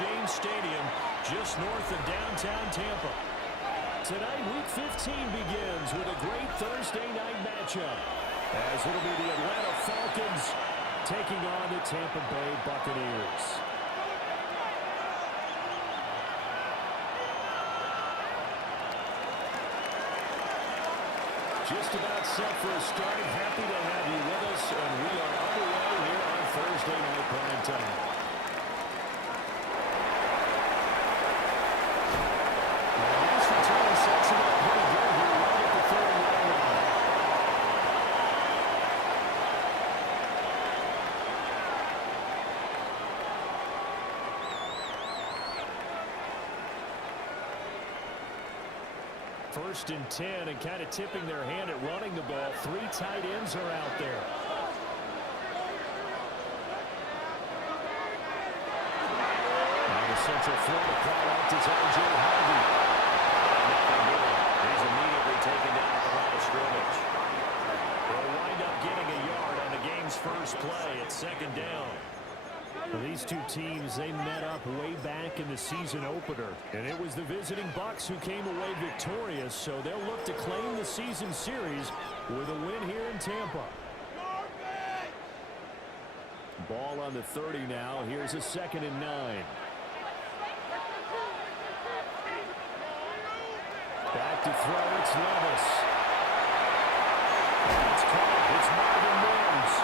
James Stadium, just north of downtown Tampa. Tonight, Week 15 begins with a great Thursday night matchup, as it'll be the Atlanta Falcons taking on the Tampa Bay Buccaneers. Just about set for a start. Happy to have you with us, and we are underway here on Thursday Night Prime Time. This return sets it up pretty good here right at the 30-yard line. First and 10, and kind of tipping their hand at running the ball. Three tight ends are out there. Now the Central Florida product is R.J. Harvey. He's immediately taken down at the line of scrimmage. They'll wind up getting a yard on the game's first play at second down. Well, these two teams, they met up way back in the season opener, and it was the visiting Bucs who came away victorious, so they'll look to claim the season series with a win here in Tampa. Ball on the 30 now. Here's a 2nd and 9. Back to throw, it's Levis. It's caught, it's Marvin Mims.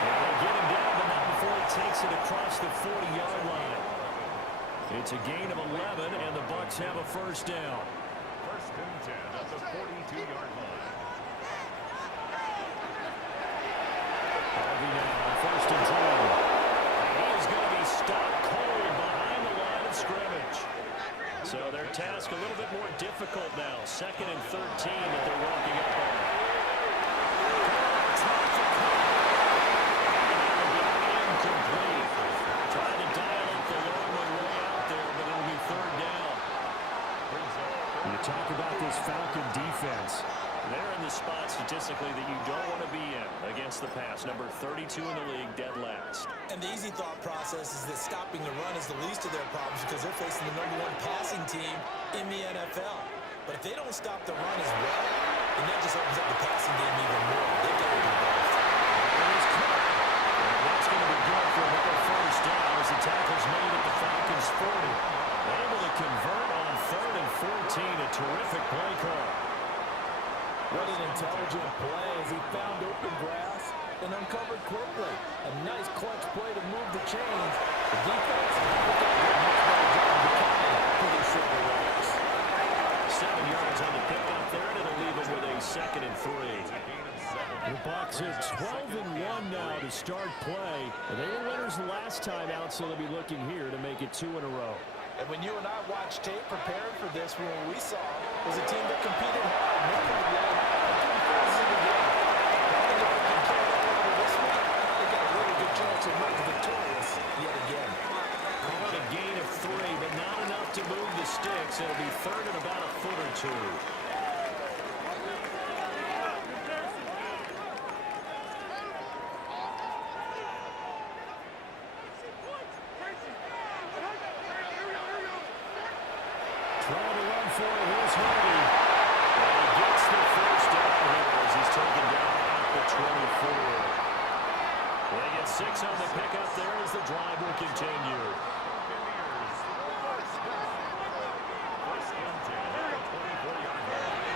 And they get him down, but not before he takes it across the 40-yard line. It's a gain of 11, and the Bucs have a first down. First and 10 at the 42-yard line. Harvey now, first and 10. And he is going to be stopped cold behind the line of scrimmage. So their task a little bit more difficult now. 2nd and 13 that they're walking up on. Incomplete. Trying to dial up the long way out there, but it'll be 3rd down. You talk about this Falcon defense. They're in the spot statistically that you don't want to be in against the pass. Number 32 in the league, dead last. And the easy thought process is that stopping the run is the least of their problems because they're facing the #1 passing team in the NFL. But if they don't stop the run as well, then that just opens up the passing game even more. They've got to do both. That's going to be good for another first down as the tackle's made at the Falcons' 40. Able to convert on 3rd and 14. A terrific play call. What an intelligent play as he found open grass and uncovered quickly. A nice clutch play to move the chains. The defense did a much better job of defending pretty short rocks. 7 yards on the pickup there, and it'll leave him with a 2nd and 3. The Bucs at 12-1 now to start play. They were winners last time out, so they'll be looking here to make it 2 in a row. And when you and I watched tape preparing for this one, what we saw was a team that competed hard. Nobody really couldn't force it again. I think if they can carry that over this week, they got a really good chance to emerge victorious yet again. Call it a gain of 3, but not enough to move the sticks. It'll be 3rd and about a foot or 2. Trying to run for it. Here's Harvey. And he gets the first down here as he's taken down at the 24. They get 6 on the pickup there as the drive will continue. First and 10 at the 24-yard line.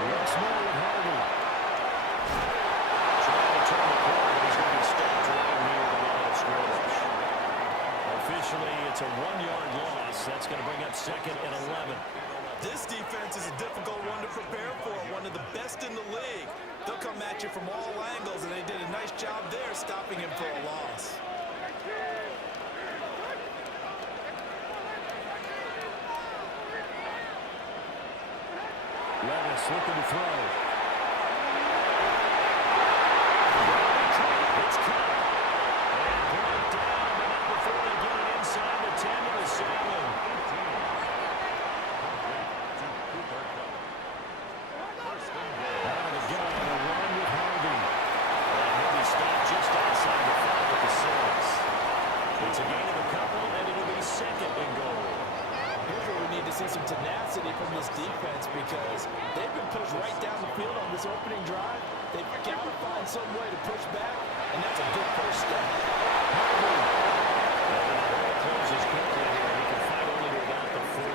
Once more with Harvey. Trying to turn the corner, but he's going to be stopped right near the line of scrimmage. Officially, it's a 1-yard loss. That's going to bring up 2nd and 11. This defense is a difficult one to prepare for, one of the best in the league. They'll come at you from all angles, and they did a nice job there stopping him for a loss. Levis looking to throw. It's caught. And brought down, but not before they get it inside the 10 to the 7. Out of the gun, a run with Harvey. And he'll be stopped just outside the 5 at the 6. It's a gain of a couple, and it'll be 2nd downfield on this opening drive. They've got to find some way to push back, and that's a good first step. Closes quickly here. He can fight only to about the 4.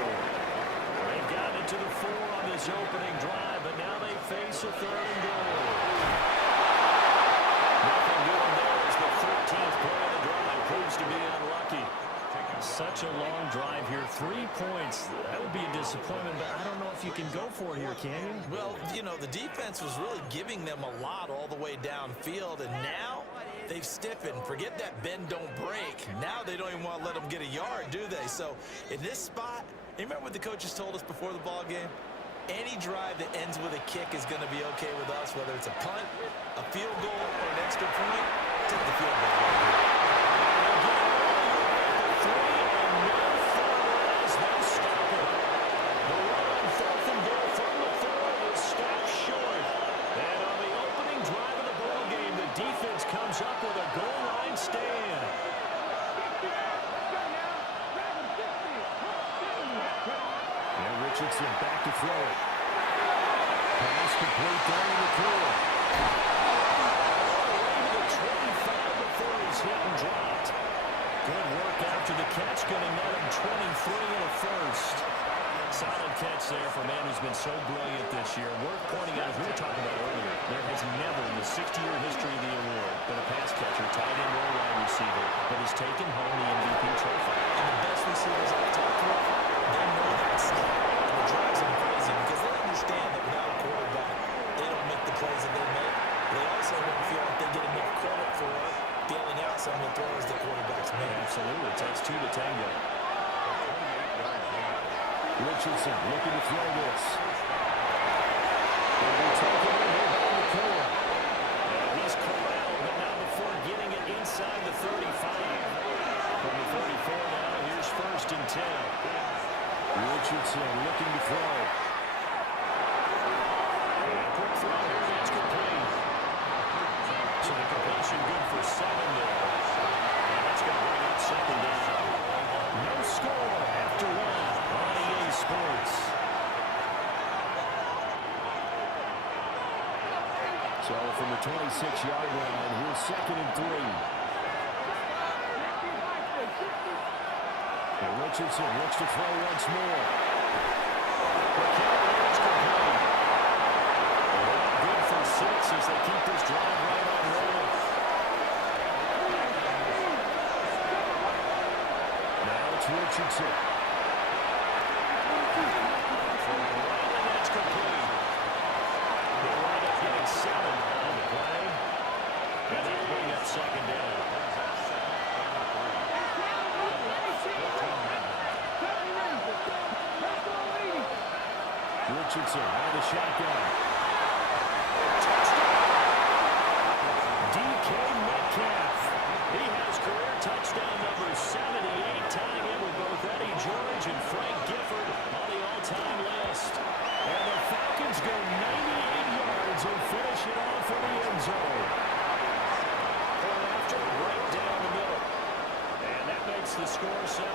They've gotten it to the 4 on this opening drive, but now they face a 3rd and goal. Nothing doing there as the 13th play of the drive proves to be unlucky. Such a long drive here. 3 points. That would be a disappointment, but I don't know if you can go for it here, can you? Well, you know, the defense was really giving them a lot all the way downfield, and now they've stiffened. Forget that bend, don't break. Now they don't even want to let them get a yard, do they? So in this spot, you remember what the coaches told us before the ball game? Any drive that ends with a kick is going to be okay with us, whether it's a punt, a field goal, or an extra point. Take the field goal. Comes up with a goal line stand. And Richardson back to throw it. Pass complete down in the clear. All the way to the 25 before he's hit and dropped. Good work after the catch. Going to net him 23 and a first. Solid catch there for a man who's been so brilliant this year. Worth pointing out, as we were talking about earlier, there has never in the 60-year history of the award been a pass catcher, tight end or wide receiver, that has taken home the MVP trophy. And the best receivers I've talked to, they know that stuff. And it drives them crazy because they understand that without a quarterback, they don't make the plays that they make. They also don't feel like they get enough credit for bailing out some of the throws that quarterbacks make. Absolutely. It takes 2 to tango. Richardson looking to throw this. And we'll take it in here by McCoy. And he's corralled, but now before getting it inside the 35. From the 34 now, here's 1st and 10. Richardson looking to throw. And quick throw here, that's complete. So the completion good for 7 there. And that's going to bring up 2nd down. No score after 1 on EA Sports. So from the 26-yard line, here's 2nd and 3. And Richardson looks to throw once more. It's complete. Good for 6 as they keep this drive right on rolling. Now it's Richardson. And that's complete. They wind up getting 7 on the play. And that'll bring up 2nd down. Richardson out of the shotgun. Touchdown! DK Metcalf. He has career touchdown number 78, tying in with both Eddie George and Frank Gifford on the all-time list. And the Falcons go 98 yards and finish it off in the end zone. After right down the middle. And that makes the score 7-0.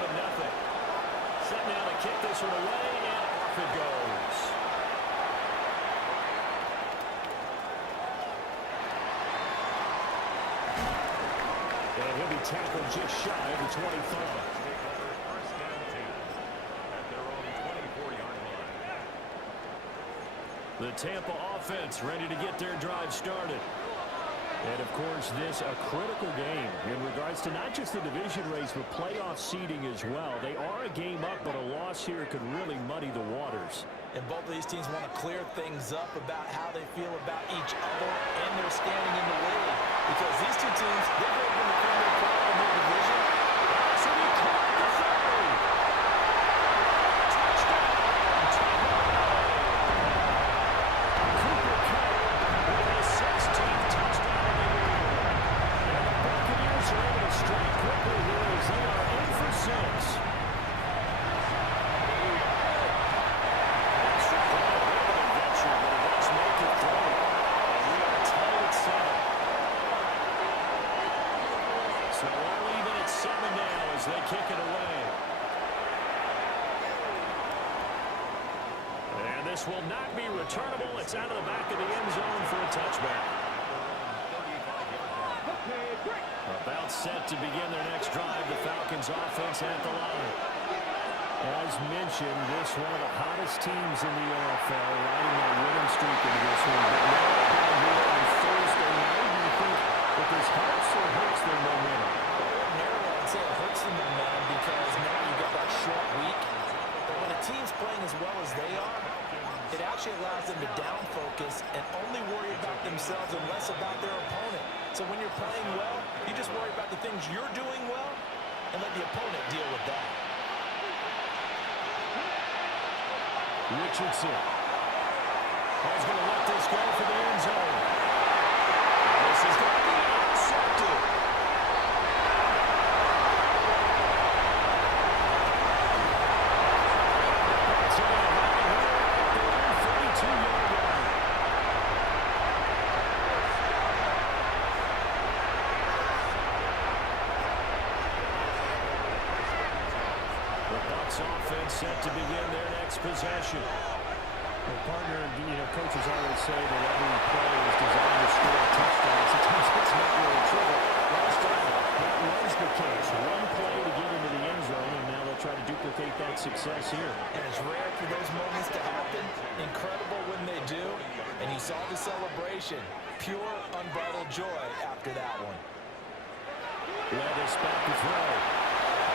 Set now to kick this one away, and off it goes. And he'll be tackled just shy of the 25. First down team at their own 24-yard line. The Tampa offense ready to get their drive started. And, of course, this a critical game in regards to not just the division race, but playoff seeding as well. They are a game up, but a loss here could really muddy the waters. And both of these teams want to clear things up about how they feel about each other and their standing in the league. Because these two teams, they're going to defend their pride in their division. So he caught the throw. Touchdown, Tampa. Cooper Kupp with his 16th touchdown of the year. And the Buccaneers are able to strike quickly here as they are in for 6. So all even at 7 now as they kick it away. And this pass will not be returnable. It's out of the back of the end zone for a touchback. About set to begin their next drive. The Falcons offense at the line. As mentioned, this one of the hottest teams in the NFL, riding a winning streak into this one. But now here on Thursday night, do you think that this helps or hurts their momentum? Ordinarily, I'd say it hurts the momentum because now you've got that short week. But when a team's playing as well as they are, it actually allows them to down focus and only worry about themselves and less about their opponent. So when you're playing well, you just worry about the things you're doing well and let the opponent deal with that. Richardson is going to let this go for the end zone. This is going to be intercepted. It's in the right here at the 42-yard line. The Bucs offense set to begin their next possession. Well, partner, coaches always say that every play is designed to score a touchdown. Sometimes it's not really true. Last time, that was the case. One play to get into the end zone, and now they'll try to duplicate that success here. And it's rare for those moments to happen. Incredible when they do. And you saw the celebration. Pure, unbridled joy after that one. Levis back to throw.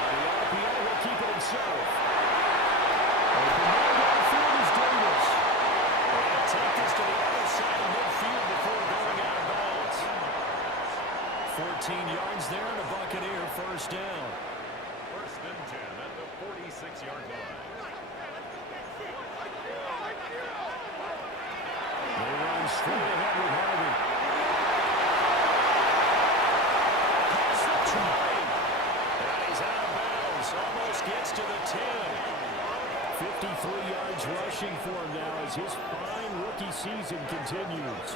The RPO will keep it himself. Field is Davis. They'll take this to the other side of midfield before going out of bounds. 14 yards there and a Buccaneer first down. First and 10 at the 46-yard line. They run straight ahead with Harvey. Pass the try. And he's out of bounds. Almost gets to the 10. 53 yards rushing for him now as his fine rookie season continues.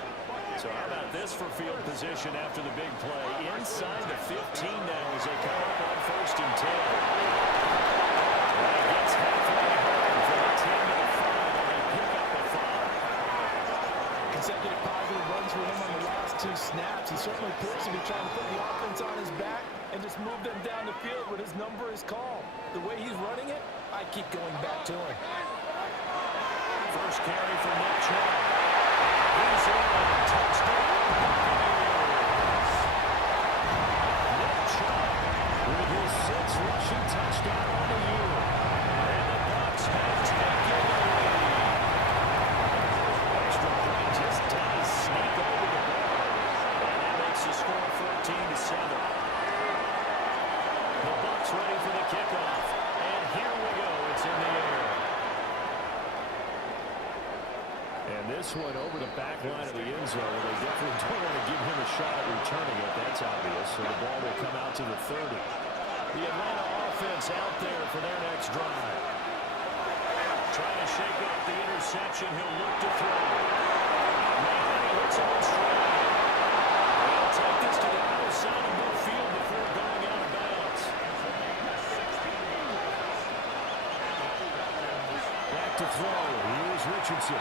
So how about this for field position after the big play? Inside the 15 now as they come up on first and 10. And he gets halfway home from the 10 to the 5, and they pick up the 5. Consecutive positive runs for him on the last two snaps. He certainly appears to be trying to put the offense on his back and just move them down the field when his number is called. The way he's running it, I keep going back to him. First carry for Nick Chubb. He's in. Touchdown. Nick Chubb with his 6th rushing touchdown on the year. And the Bucs have taken the lead. Extra point just does sneak over the ball. And that makes the score 14-7. The Bucs ready for the kickoff. And here we go. It's in the air. And this one over the back line of the end zone. They definitely don't want to give him a shot at returning it. That's obvious. So the ball will come out to the 30. The Atlanta offense out there for their next drive. Trying to shake off the interception. He'll look to throw. Maybe he hits him in stride. They'll take this to the other side of midfield before going out of bounds. Back to throw. Here's Richardson.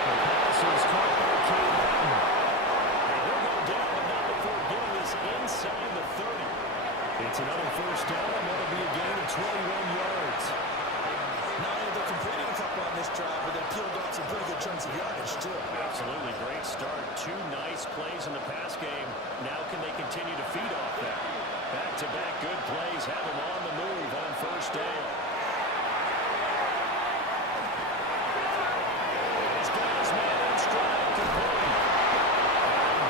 The pass is caught by Cade Otton. And he'll go down, but not before getting this inside the 30. It's another first down, and that'll be a gain of 21 yards. Not only they're completing a couple on this drive, but they've peeled off some pretty good chunks of yardage, too. Absolutely great start. 2 nice plays in the pass game. Now can they continue to feed off that? Back-to-back good plays have them on the move on first down. He's got his man in stride, complete.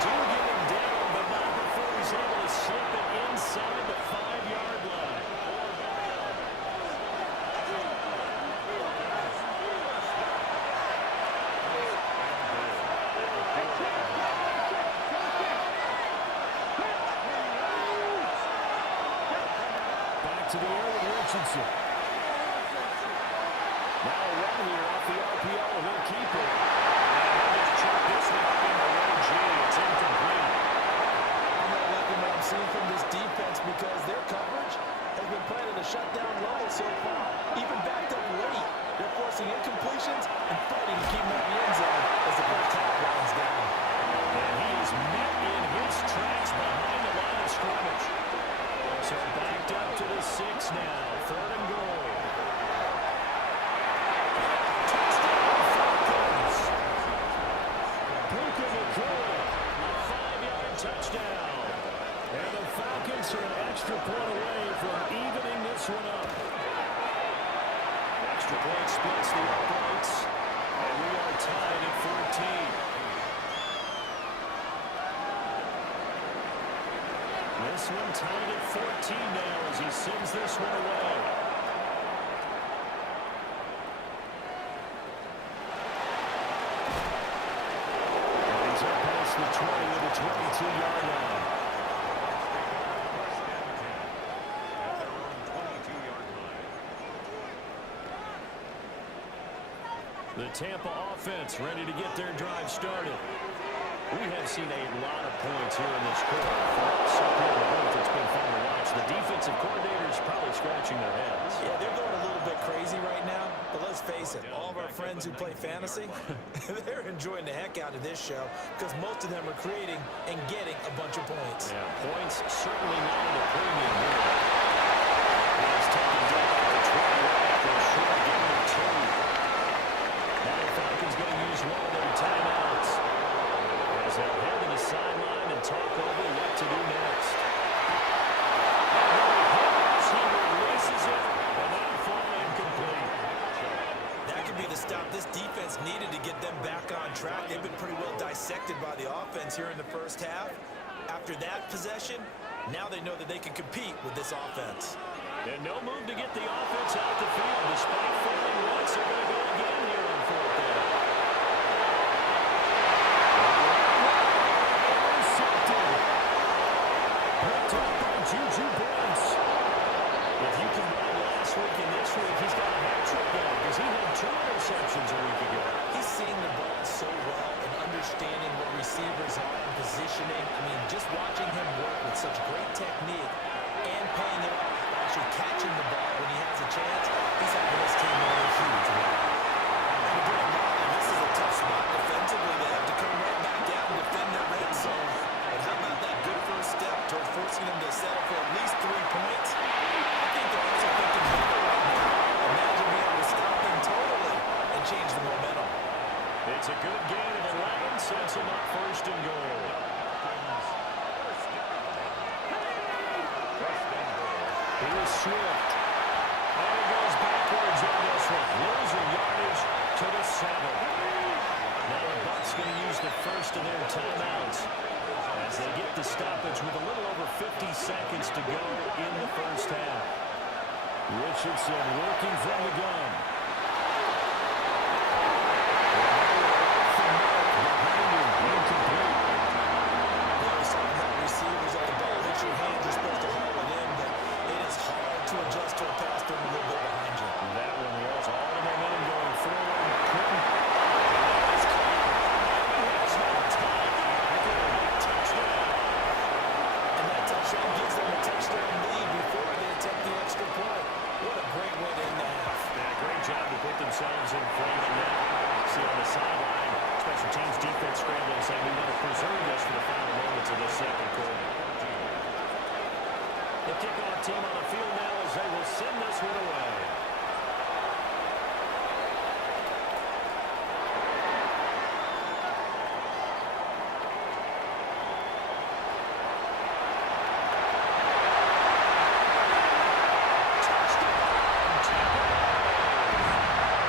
Do get him down, but not before he's able to slip it inside the 5-yard line. To the air with Richardson. Now a run here off the RPO, and he'll keep it. And he'll just chuck this one up in the low G. It's incomplete. I'm not liking what I'm seeing from this defense because their coverage has been playing at a shutdown level so far. Even backed up late, they're forcing incomplete extra point away from evening this one up. Extra point splits the uprights, and we are tied at 14. This one tied at 14 now as he sends this one away. And he's up past the 20 with a 22-yard line. First down 10 at their own 22-yard line. The Tampa offense ready to get their drive started. We have seen a lot of points here in this quarter. For us up here in the booth, it's been fun to watch. The defensive coordinators probably scratching their heads. Yeah, they're going a little bit crazy right now, but let's face it, all of our friends who play fantasy, they're enjoying the heck out of this show because most of them are creating and getting a bunch of points. Yeah, points certainly not at a premium here. He's taken down at the 20 after a short gain of 2. Now the Falcons going to use one of their timeouts as they'll head to the sideline and talk over what to do next. He releases it, and that'll fall incomplete. That could be the stop this defense needed to get them back on track. They've been pretty well dissected by the offense here in the first half. After that possession, now they know that they can compete with this offense. And no move to get the offense out the field despite failing once. They're going to go again here on fourth down. Picked up by Juju Brents. If you combine last week and this week, he's got a hat trick now because he had 2 interceptions a week ago. He's seeing the ball so well and understanding what receivers are and positioning. I mean, just watching him work with such great technique and paying it off by actually catching the ball when he has a chance, he's having his team in a huge way. And again, this is a tough spot defensively. They have to come right back out and defend their red zone. But how about that good first step toward forcing them to settle for at least 3 points? I think they're also thinking bigger right now. Imagine being able to stop them totally and change the momentum. It's a good gain of 11, sets him up first and goal. Here's Swift. And he goes backwards on this one. Losing yardage to the 7. Now the Bucs going to use the first of their timeouts as they get the stoppage with a little over 50 seconds to go in the first half. Richardson working from the gun. Behind him, incomplete. Receivers at the ball hits your hand, you're supposed to haul it in, but it is hard to adjust to a pass through a little bit behind you. That one was all the momentum going forward. And that touchdown gives them a touchdown lead before they attempt the extra point. What a great way to end the half. Yeah, great job to put themselves in front of that. See on the sideline, special teams defense scrambling, saying we want to preserve this for the final moments of this second quarter. The kickoff team on the field now as they will send this one away.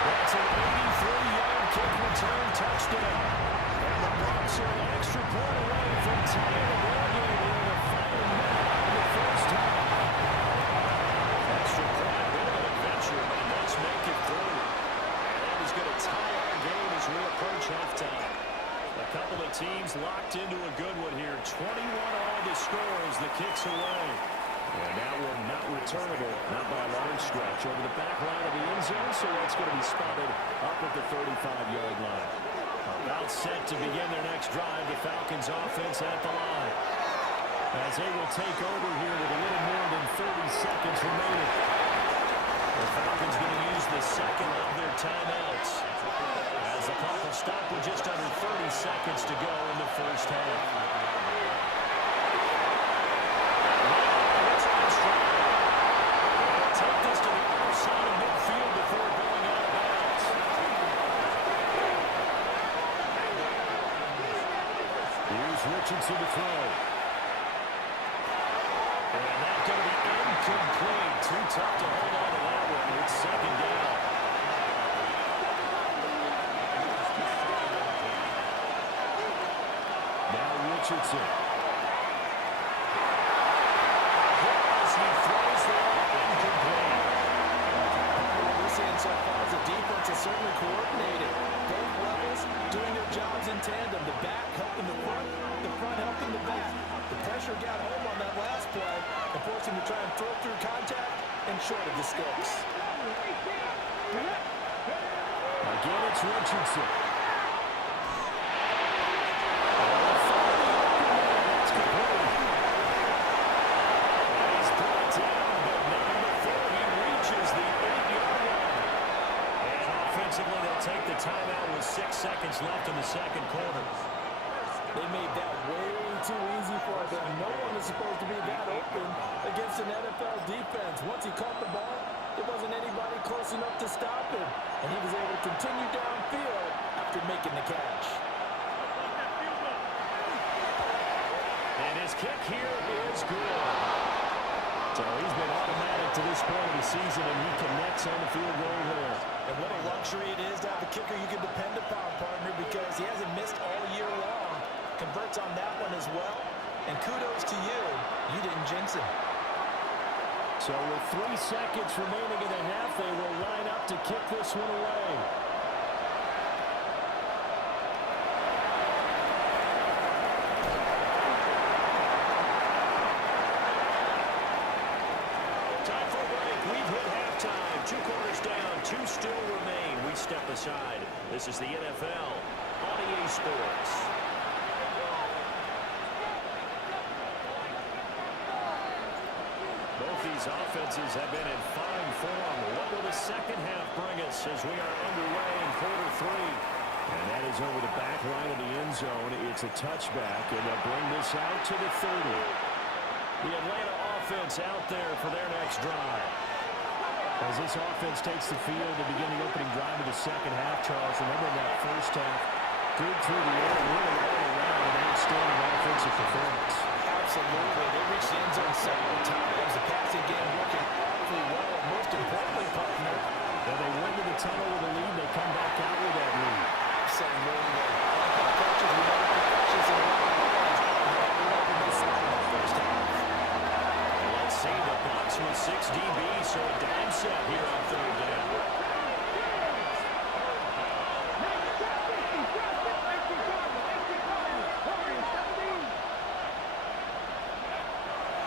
That's an 83-yard kick return touchdown. And the Bucs are an extra point away from tying the ball game here in the final minute of the first half. Extra point, bit of an adventure, but let's make it through. And that is going to tie our game as we approach halftime. A couple of teams locked into a good one here. 21 all the score as the kicks away. And that one not returnable, not by a large stretch, over the back line of the end zone, so that's going to be spotted up at the 35-yard line. About set to begin their next drive, the Falcons offense at the line. As they will take over here with a little more than 30 seconds remaining. The Falcons going to use the second of their timeouts. As the clock will stop with just under 30 seconds to go in the first half. Take this to the other side of midfield before going out of bounds. Here's Richardson to throw. And that's going to be Richardson. As he throws the ball incomplete. What we're seeing so far is the defense is certainly coordinated. Both levels doing their jobs in tandem. The back helping the front helping the back. The pressure got home on that last play and forced him to try and throw through contact and short of the sticks. Again, it's Richardson. It's complete. He's brought down, but not before he reaches the 8-yard line. And offensively, they'll take the timeout with 6 seconds left in the second quarter. They made that way too easy for them. No one is supposed to be that open against an NFL defense. Once he caught the ball, there wasn't anybody close enough to stop him. And he was able to continue downfield after making the catch. And his kick here is good. So he's been automatic to this point of the season, and he connects on the field goal there. And what a luxury it is to have a kicker you can depend upon, partner, because he hasn't missed all year long. Converts on that one as well. And kudos to you. You didn't jinx him. So with 3 seconds remaining in the half, they will line up to kick this one away. Time for a break. We've hit halftime. 2 quarters down, 2 still remain. We step aside. This is the NFL on EA Sports. Both these offenses have been in fine form. What will the second half bring us as we are underway in quarter 3? And that is over the back line of the end zone. It's a touchback, and they'll bring this out to the 30. The Atlanta offense out there for their next drive. As this offense takes the field to begin the opening drive of the second half, Charles, remember that first half, good through the air, really all around, an outstanding offensive performance. Absolutely. They reached the end zone several times. The passing game working awfully well. And most importantly, partner, when they went to the tunnel with a lead, they come back out with that lead. absolutely. Like coaches, we know the coaches in a lot of ways. We love when they sign in the first half. And let's see the Bucs with 6 DBs, so a dime set here on third down.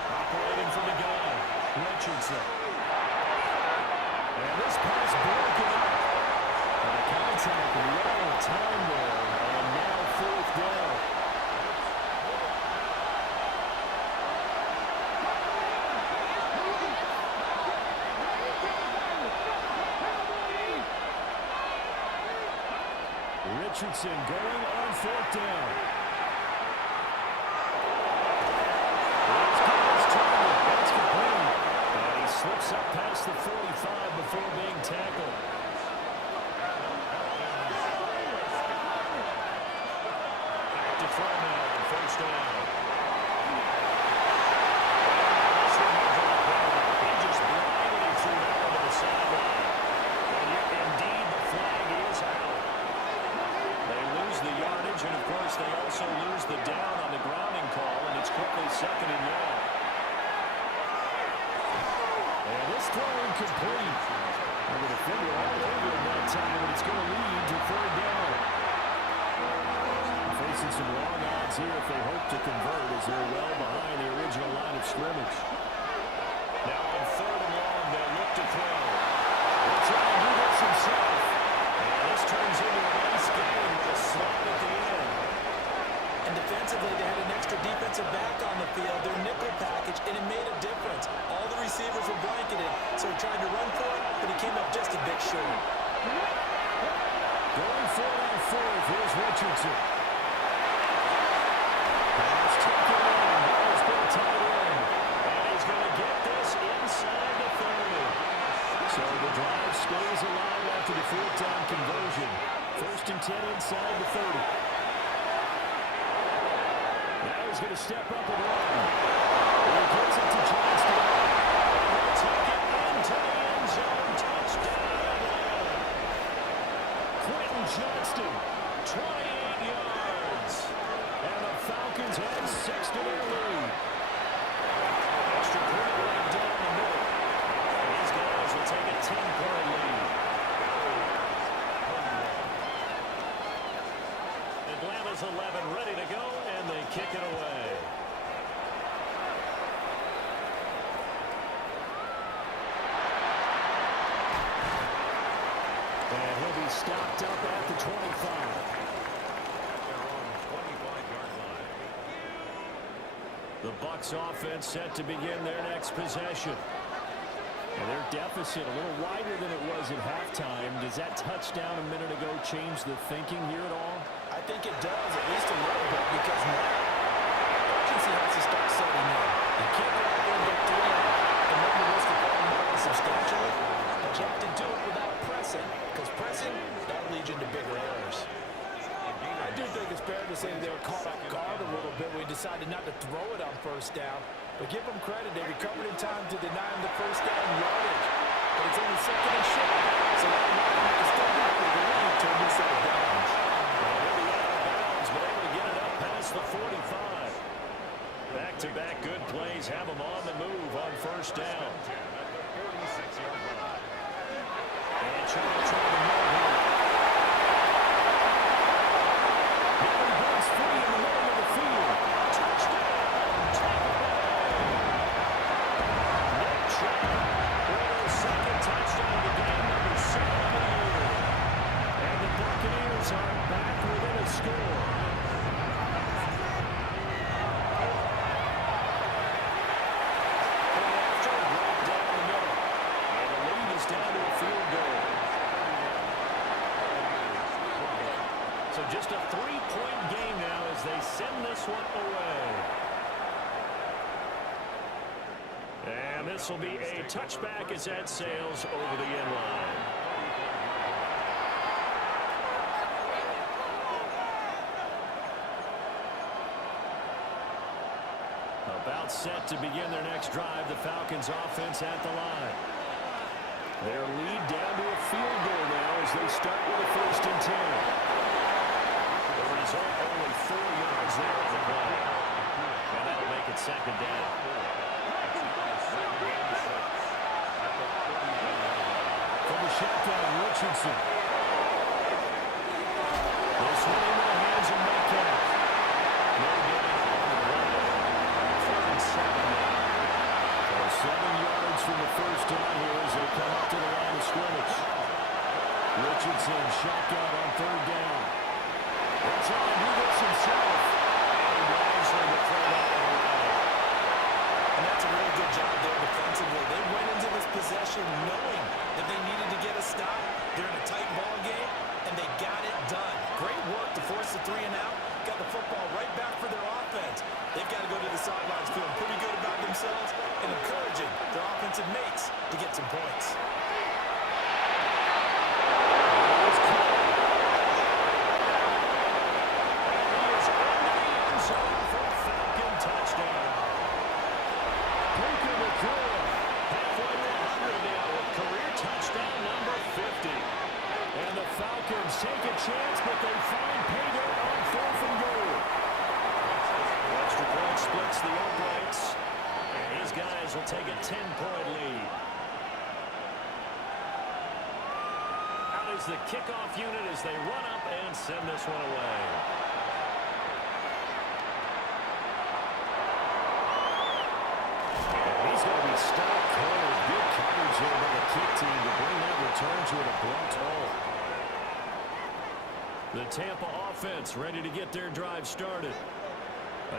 Operating from the gun, Richardson. And this pass broken up. And the contact well timed there, and now 4th down. Richardson going on 4th down. He's got his target. That's complete. And he slips up past the 45 before being tackled. Back to throw now on 1st down. This one will drop down. He just blindly threw that one to the sideline. And yet, indeed, the flag is out. They lose the yardage, and of course, they also lose the down on the grounding call, and it's quickly 2nd and long. And this throw incomplete. And the defender all over him that time, and it's going to lead to 3rd down. Facing some long odds here if they hope to convert, as they're well behind the original line of scrimmage. Now on 3rd and long, they'll look to throw. They'll try and do this himself. And this turns into a nice game with a slot at the end. And defensively, they had an extra defensive back on the field, their nickel package, and it made a difference. All the receivers were blanketed, so he tried to run for it, but he came up just a bit short. Going for it on 4th, here's Richardson. Pass taken in, ball's been tied in. And he's going to get this inside the 30. So the drive stays alive after the 4th down conversion. 1st and 10 inside the 30. Now he's going to step up and run. He gets it to Johnston. He'll take it into the end zone. Touchdown, Atlanta. Quentin Johnston, 28 yards. And the Falcons to add 6 to their lead. Extra point right down the middle. And these guys will take a 10-point lead. Atlanta's 11 ready to go, and they kick it away. And he'll be stopped up at the 25. The Bucs offense set to begin their next possession. And their deficit a little wider than it was at halftime. Does that touchdown a minute ago change the thinking here at all? I think it does, at least a little bit, because now urgency has to start setting in. You can't go out there and get 3 and out and run the risk of falling behind substantially, but you have to do it without pressing, because pressing, that'll lead you into bigger errors. I do think it's fair to say they were caught off guard a little bit when we decided not to throw it on first down. But give them credit, they recovered in time to deny him the first down yardage. But it's only second and short, so that might be still not the lead to a new set of downs. He'll be out of bounds, but able to get it up past the 45. Back-to-back good plays have them on the move on first down. And trying to move here. Free in the middle of the field. Touchdown, Tampa Bay. Nick Chubb with his second touchdown of the game, number 7 of the year. And the Buccaneers are back within a score. And after a drop down the middle. And the lead is down to a field goal. So just a 3-point game now as they send this one away. And this will be a touchback as that sails over the end line. About set to begin their next drive, the Falcons offense at the line. Their lead down to a field goal now as they start with a 1st and 10. The result, only 4 yards there on the play. And that'll make it second down. From the shotgun, Richardson. This one into the hands of Metcalf. No good on the play. 3rd and 7 now. So 7 yards from the first down here as they come up to the line of scrimmage. Richardson shotgun on 3rd down. They're trying to do this himself. And wisely to throw that one away. And that's a really good job there defensively. They went into this possession knowing that they needed to get a stop. They're in a tight ball game, and they got it done. Great work to force the 3 and out. Got the football right back for their offense. They've got to go to the sidelines feeling pretty good about themselves and encouraging their offensive mates to get some points. Take a chance, but they find pay dirt on 4th and goal. Extra point splits the uprights, and these guys will take a 10-point lead. Out is the kickoff unit as they run up and send this one away. And he's going to be stopped cold. Good coverage there by the kick team to bring that return to an abrupt halt. The Tampa offense ready to get their drive started.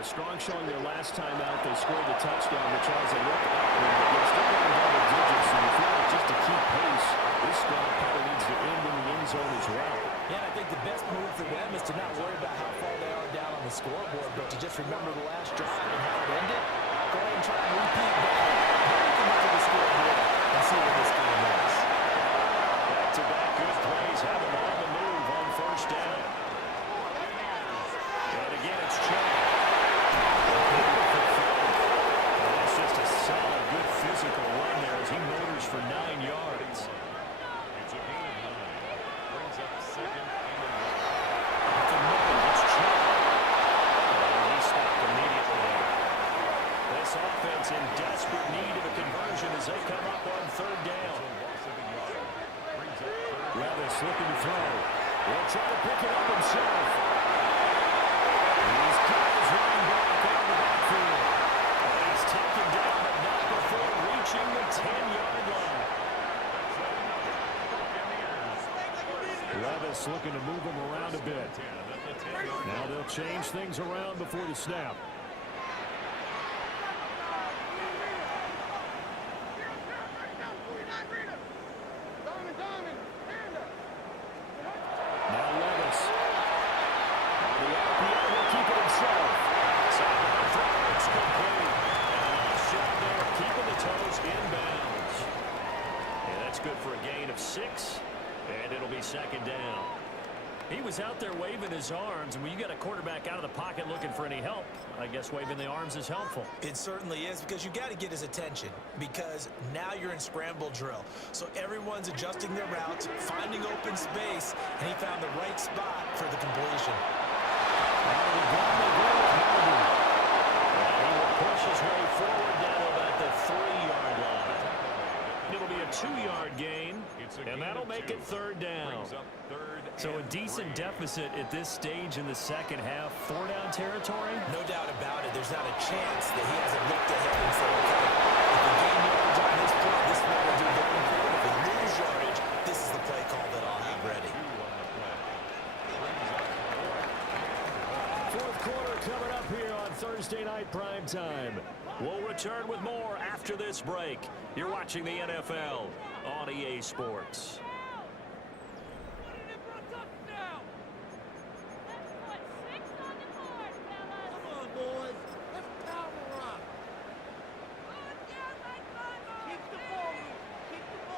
A strong showing their last time out. They scored the touchdown, which as they look upward, they're still in double digits. So you feel like just to keep pace, this squad probably needs to end in the end zone as well. Yeah, I think the best move for them is to not worry about how far they are down on the scoreboard, but to just remember the last drive and how it ended. Go ahead and try and repeat that. Now you can look at the scoreboard and see where this game is. Back-to-back good plays have them on the move on first down. And again, it's Chubb. That's just a solid, good physical run there as he motors for 9 yards. It's a gain of 9. Brings up 2nd and 1. It's Chubb. And he stopped him pick it up himself. He's got his running back out of the backfield. And he's taken down, but not before reaching the 10-yard line. Levis looking to move him around a bit. Now they'll change things around before the snap. Now Levis. On the RPO will keep it himself. Sideline throw, it's complete. And a nice shot there, keeping the toes inbounds. And that's good for a gain of 6. And it'll be second down. He was out there waving his arms, and when you got a quarterback out of the pocket looking for any help, I guess waving the arms is helpful. It certainly is, because you got to get his attention, because now you're in scramble drill. So everyone's adjusting their routes, finding open space, and he found the right spot for the completion. And he will push his way forward down about the 3-yard line. It'll be a 2-yard gain, and that'll make it third down. So a decent deficit at this stage in the second half. 4-down territory? No doubt about it. There's not a chance that he hasn't looked ahead and said, okay, if we gain yards on this play, this is what we'll do going forward. If we lose yardage, this is the play call that I'll have ready. Fourth quarter coming up here on Thursday Night Primetime. We'll return with more after this break. You're watching the NFL on EA Sports.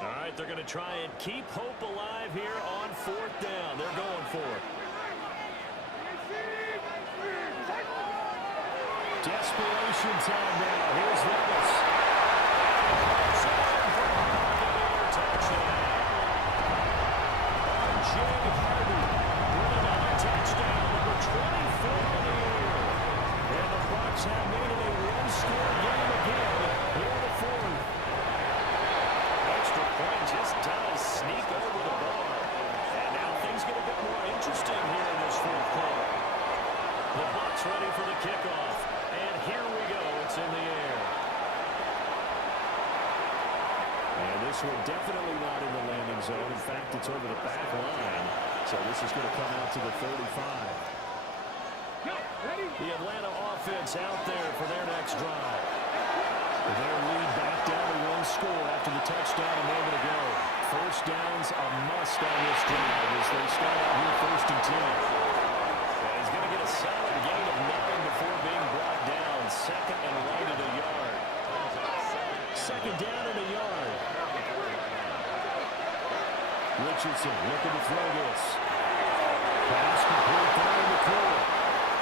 All right, they're going to try and keep hope alive here on 4th down. They're going for it. Desperation time now. Here's Levis. Touchdown. Jay Hardy with another touchdown. Number 24 on the year. And the Bucs have made it a one-score game again here in the 4th. Extra point just does sneak over the bar. And now things get a bit more interesting here in this 4th quarter. The Bucs ready for the kickoff. And here we go. It's in the air. And this one definitely not in the landing zone. In fact, it's over the back line. So this is going to come out to the 35. The Atlanta offense out there for their next drive. Their lead back down to 1 score after the touchdown a moment ago. First down's a must on this drive as they start out here 1st and 10. He's going to get a solid gain of 9 before being brought down. 2nd and right at a yard. 2nd down and a yard. Richardson looking to throw this. Pass complete down in the corner.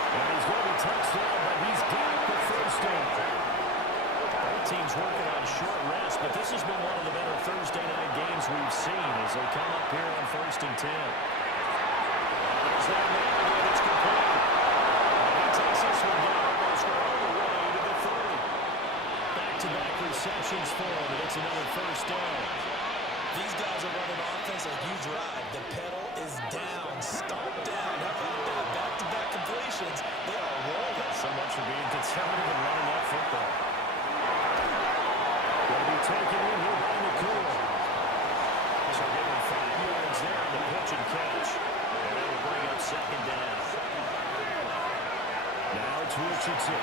And he's going to be touched down, but he's got the first down. Both teams working on short rest, but this has been one of the better Thursday night games we've seen as they come up here on 1st and 10. There's that man again. It's complete. He takes this one down almost all the way to the 30. Back-to-back receptions for him, and it's another first down. These guys are running offense like you drive. The pedal is down, stomp down. How about that? Back-to-back completions. They are rolling. So much for being conservative and running that football. Going to be taken in here by McCool. So getting 5 yards there on the pitch and catch. And that'll bring up 2nd down. Now it's Richardson.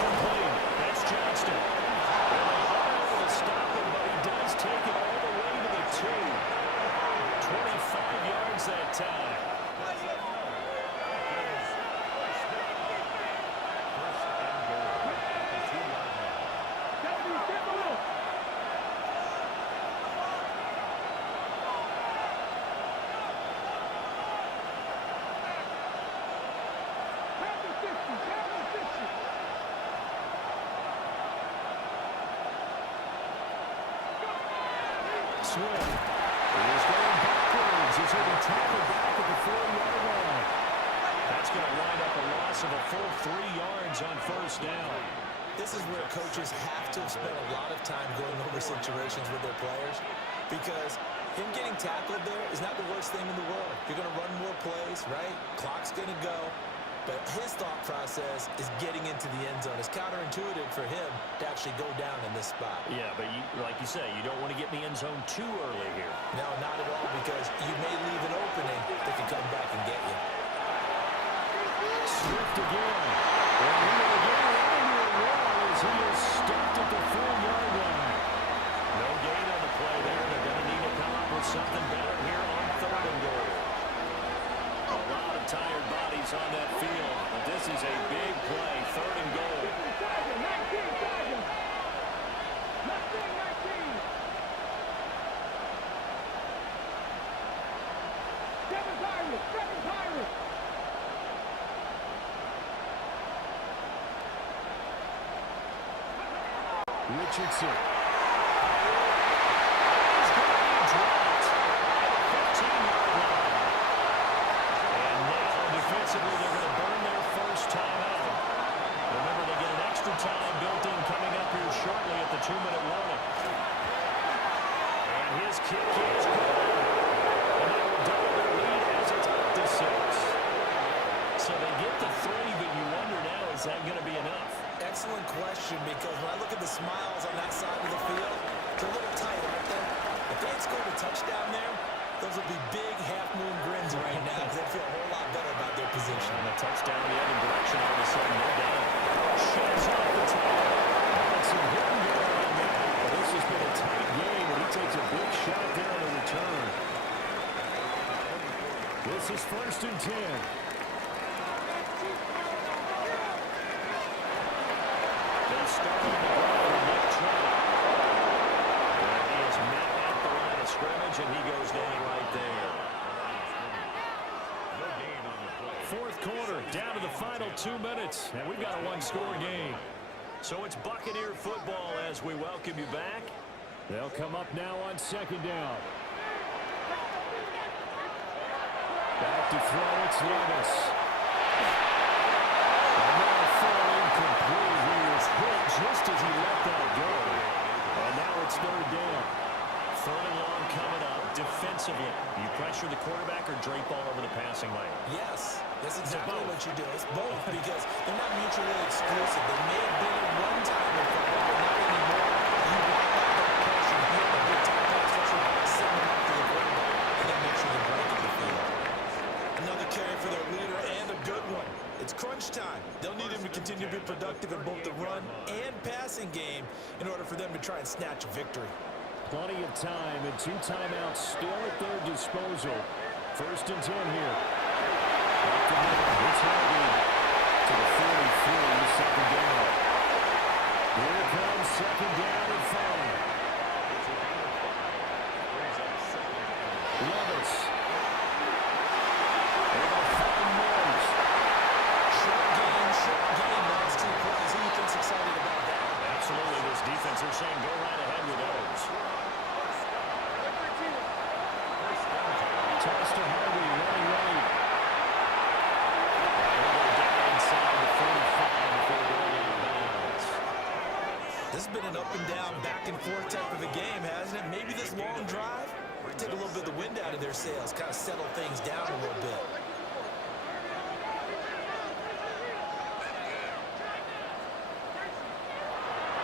Complete. That's Johnston. And they are able to stop him, but he does take it all the way to the 2. 25 yards that time. Swift. He's going backwards as he'll be tackled back at the 4-yard line. That's going to wind up a loss of a full 3 yards on 1st down. This is where coaches have to spend a lot of time going over situations with their players, because Him getting tackled there is not the worst thing in the world. You're going to run more plays, right? Clock's going to go. But his thought process is getting into the end zone. It's counterintuitive for him to actually go down in this spot. Yeah, but like you say, you don't want to get in the end zone too early here. No, not at all, because you may leave an opening that can come back and get you. Swift again. And he will get around to a wall as he is stopped at the 4-yard line. No gain on the play there. They're going to need to come up with something better here on 3rd and goal. A lot of tired bodies on that field, but this is a big play. 3rd and goal. Richardson. He's going to be dropped at the 15-yard line. And now defensively they're going to burn their first timeout. Remember, they get an extra time built in coming up here shortly at the 2-minute warning. And his kick is good. And they will double their lead as it's up to 6. So they get the 3, but you wonder now, is that going to be enough? Excellent question, because when I look at the smiles on that side of the field, they're a little tight, aren't they? If they had scored a touchdown there, those would be big half-moon grins right now, because they feel a whole lot better about their position. And a touchdown the other direction, all of a sudden they're down. Shoves off the top. Robinson hitting there on that. Well, this has been a tight game, and he takes a big shot there on the return. This is 1st and 10. Starting on the ground with Nick Chubb. And he is met at the line of scrimmage, and he goes down right there. No gain on the play. 4th quarter, down to the final 2 minutes, and we've got a 1-score game. So it's Buccaneer football as we welcome you back. They'll come up now on 2nd down. Back to throw, it's Levis. And now throw incomplete. He was hit just as he let that go. And now it's 3rd down. 3rd and long coming up. Defensively, you pressure the quarterback or drape all over the passing lane? Yes, that's exactly what you do. It's both, because they're not mutually exclusive. They may have been at one time in front, but not anymore. You want that pressure. You have a good time pass rusher, send them up to the quarterback, and then make sure they break in the field. Another carry for their leader, and a good one. It's crunch time. They'll need him to continue to be productive in both the run and passing game in order for them to try and snatch a victory. Plenty of time and 2 timeouts still at their disposal. 1st and 10 here. It's Hardy to the 43, 2nd down. Here comes 2nd down and 5. Levis. They're going to find Mills. Short game, that's 2 plays. Who do you think's excited about that? Absolutely, this defense, they're saying go right ahead with those. Toss to Hardy, running right. They'll go down inside the 45 before going out of bounds. This has been an up and down, back and forth type of a game, hasn't it? Maybe this long drive take a little bit of the wind out of their sails, kind of settle things down a little bit.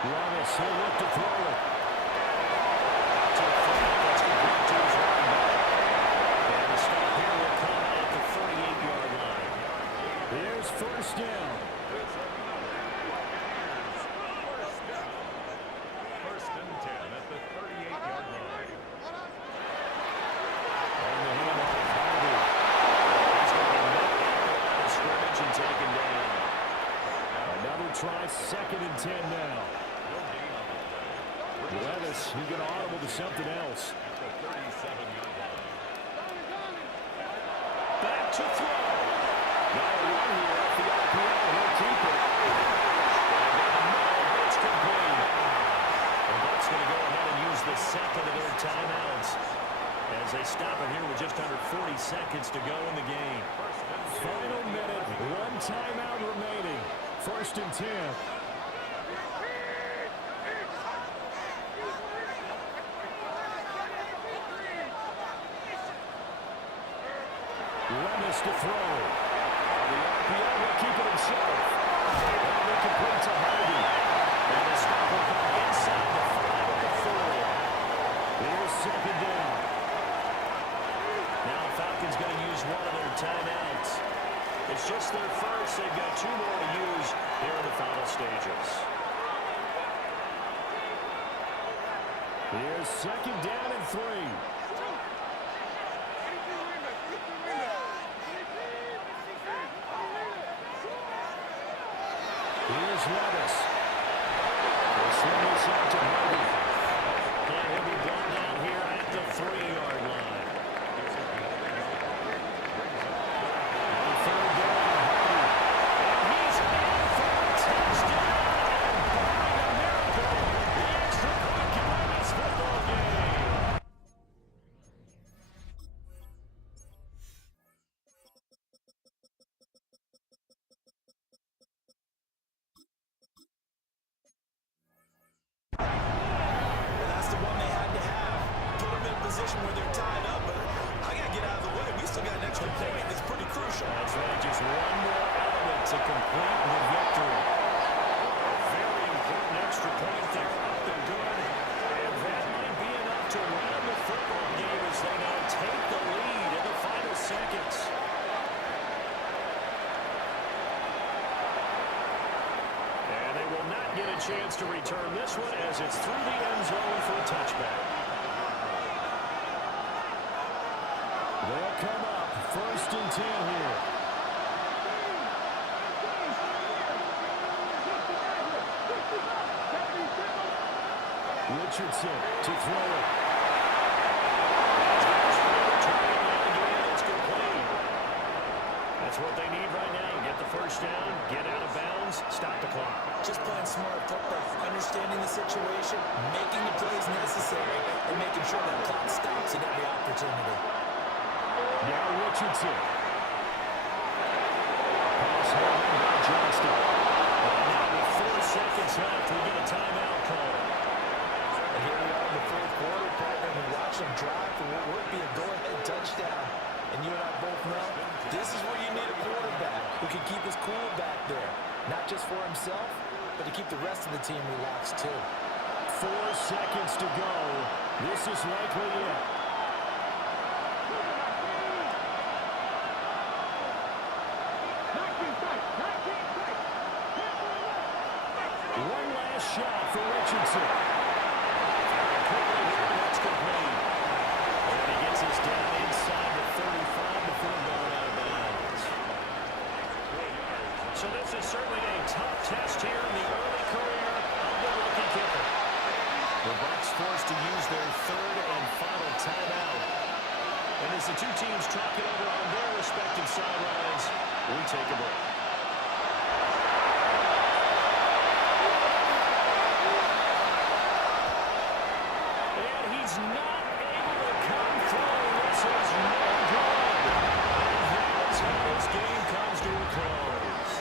Levis, he'll look to throw it. To throw, that's complete to his running back. And the stop here will come at the 38-yard line. Here's 1st down. First and 10 at the 38-yard line. And the handoff, Hardy. He's going to be met at the line of scrimmage and taken down. Another try, 2nd and 10 now. Levis, he's going to audible to something else. At the 37-yard line. Back to throw. Now a run here off the RPO. He'll keep it. And it's complete. And that's going to go ahead and use the 2nd of their timeouts as they stop it here with just under 40 seconds to go in the game. Final minute, 1 timeout remaining. 1st and 10. Levis to throw. The RPO will keep it himself. And they complete to Hardy. And the stop will come inside the 5 of the 4. Here's second down. Now the Falcons going to use one of their timeouts. It's just their first. They've got 2 more to use here in the final stages. Here's second down and 3. Here's Levis. They'll swing this out to Hardy. And he'll be brought down here at the 3-yard line. On third down, Hardy. And he's in for a touchdown. Barring a miracle, the extra point can win this football game. Well, that's the one they had to have. Put them in a position where they're tied up, but I got to get out of the way. We still got an extra point that's pretty crucial. That's right, just one more element to complete the victory. Very important extra point there, up and good. And that might be enough to win the football game as they now take the lead in the final seconds. And they will not get a chance to return this one as it's through the end zone for a touchback. They'll come up first and 10 here. Richardson to throw it. It's complete. That's what they need right now. Get the first down, get out of bounds, stop the clock. Just playing smart football, understanding the situation, making the plays necessary, and making sure that clock stops at every opportunity. Now Richardson. Pass home by Johnston. And now with 4 seconds left, we get a timeout call. And here we are in the fourth quarter, partner, and watch them drive for what would be a go-ahead touchdown. And you and I both know this is where you need a quarterback who can keep his cool back there. Not just for himself, but to keep the rest of the team relaxed too. 4 seconds to go. This is likely it. One last shot for Richardson. That's complete. And he gets us down inside the 35 before going out of bounds. So this is certainly a tough test here in the early career of the rookie kicker. The Bucs forced to use their 3rd and final timeout. And as the two teams talk it over on their respective sidelines, we take a break. And he's not able to come through. This is no good. And that's how this game comes to a close.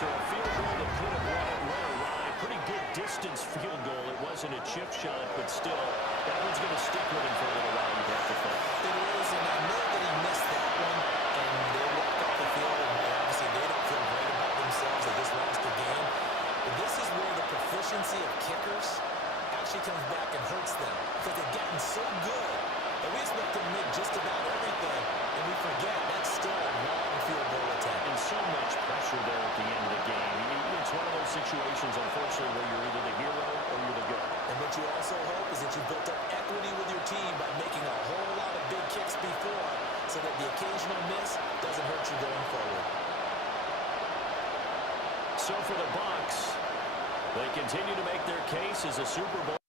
So a field goal that could have went awry. Pretty good distance field goal. It wasn't a chip shot, but still, that one's going to stick with him for a little while, you'd have to think. It is, and I know that he missed that one, and they walk off the field, and obviously they don't feel great about themselves. They just lost the game. But this is where the proficiency of kickers actually comes back and hurts them, because they've gotten so good that we expect them to make just about everything, and we forget that's still a long field goal attempt. And so much pressure there at the end of the game. It's one of those situations, unfortunately, where you're either the hero or you're the goat. And what you also hope is that you built up equity with your team by making a whole lot of big kicks before, so that the occasional miss doesn't hurt you going forward. So for the Bucs, they continue to make their case as a Super Bowl